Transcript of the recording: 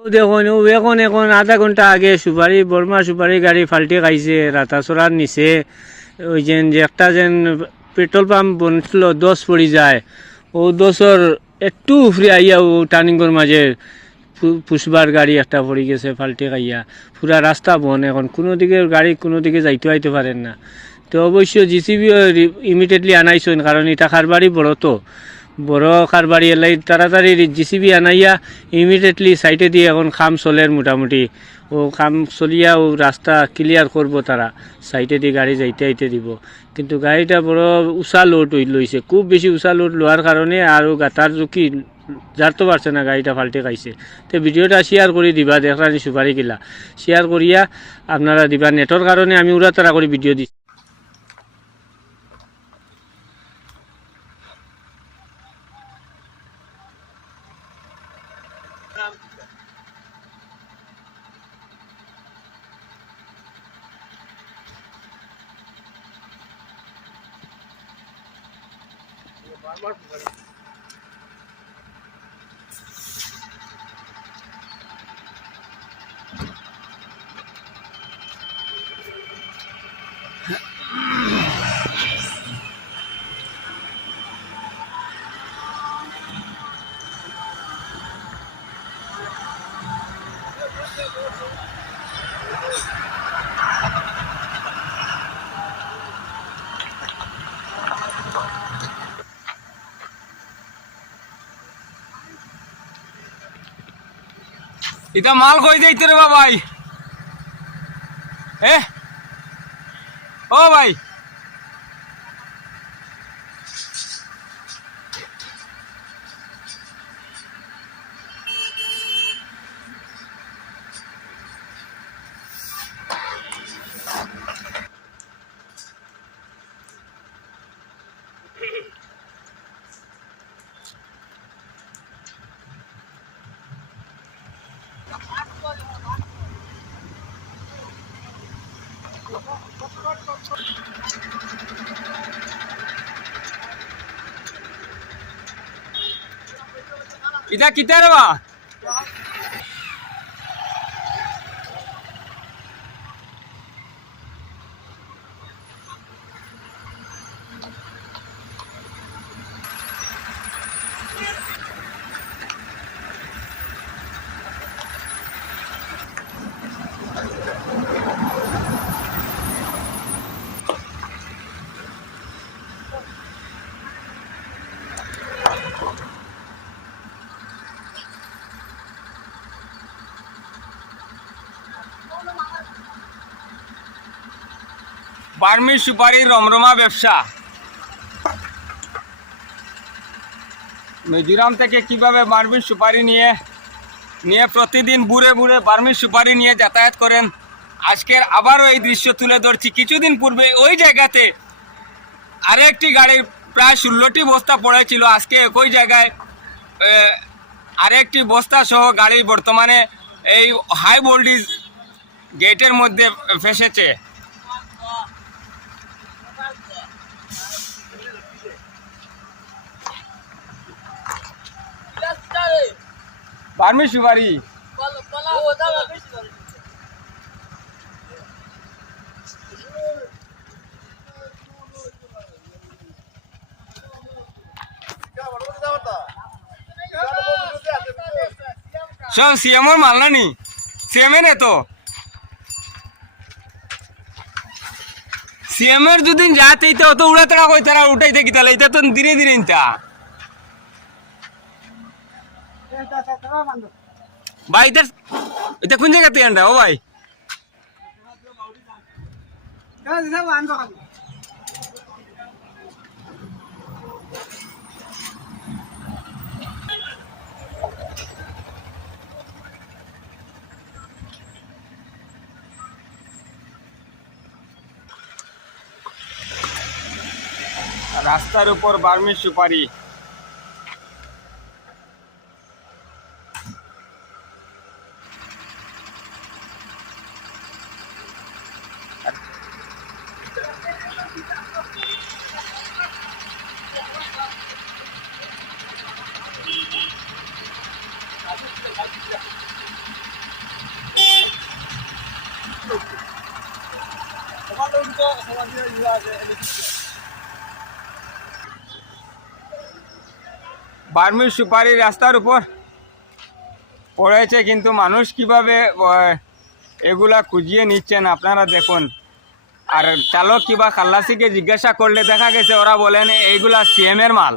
দেখুন এখন এখন আধা ঘণ্টা আগে সুপারি বর্মা সুপারি গাড়ি ফাল্টে খাইছে রাতাচড়ার নিচে ওই যেন, যে একটা যেন পেট্রোল পাম্প বনছিল দশ পড়ি যায়। ও দশর একটু উফরে আইয়া ও টার্নিংয়ের মাঝে পুষবার গাড়ি একটা পড়ে গেছে, ফাল্টে খাইয়া। পুরা রাস্তা বন এখন, কোনো দিকে গাড়ি, কোনো দিকে যাইতে, আইতে পারেন না। তো অবশ্য জিসিবি ইমিডিয়েটলি আনাইছেন কারণ এটা খারবাড়ি বড় তো বড় খারবাড়ি এলাই তাড়াতাড়ি জিসিবি আনাইয়া ইমিডিয়েটলি সাইটে দিয়ে এখন খাম চলের মোটামুটি। ও খাম চলিয়া ও রাস্তা ক্লিয়ার করব তারা। সাইটে দিয়ে গাড়ি যাইতে আইতে দিব। কিন্তু গাড়িটা বড় উষা লোড লইছে খুব বেশি উষা লোড লোৱাৰ কারণে আর গাতার ঝুঁকি জারতে পারছে না গাড়িটা ফাল্টে খাইছে। তো ভিডিওটা শেয়ার করে দিবা দেখলানি সুপারি কিলা। শেয়ার করিয়া আপনারা দিবা নেটর কারণে আমি উড়া তারা করে ভিডিও দিচ্ছি Adam Peter. Mark, Mark, Mark. ইটা মাল কই যাইতে রে বাবাই? এ? ও ভাই। ইটা কিতা রে বা? বার্মি সুপারির রমরমা ব্যবসা। মিজোরাম থেকে কীভাবে বার্মি সুপারি নিয়ে নিয়ে প্রতিদিন বুড়ে বুড়ে বার্মি সুপারি নিয়ে যাতায়াত করেন, আজকের আবারও এই দৃশ্য তুলে ধরছি। কিছুদিন পূর্বে ওই জায়গাতে আরেকটি গাড়ির প্রায় ষোলোটি বস্তা পড়েছিল, আজকে একই জায়গায় আরেকটি বস্তা সহ গাড়ি বর্তমানে এই হাই ভোল্টেজ গেটের মধ্যে ফেসেছে। বার্মি সুপারি সব সিএমর মাল না নি সিএম এর তো সিএম এর যদি যাতে অত উড়া তারা কই তারা উঠাইতে কি তাহলে এটা তো ধীরে ধীরে ইনতা। ভাই এটা এটা কোন জায়গাতে আনটা ও ভাই। রাস্তার উপর বার্মি সুপারি। বার্মি সুপারি রাস্তার উপর পড়েছে কিন্তু মানুষ কীভাবে এগুলা খুঁজিয়ে নিচ্ছেন? আপনারা দেখুন। আর চালক কিবা খাল্লাসিকে জিজ্ঞাসা করলে দেখা গেছে ওরা বলেন, এইগুলা সিএমের মাল।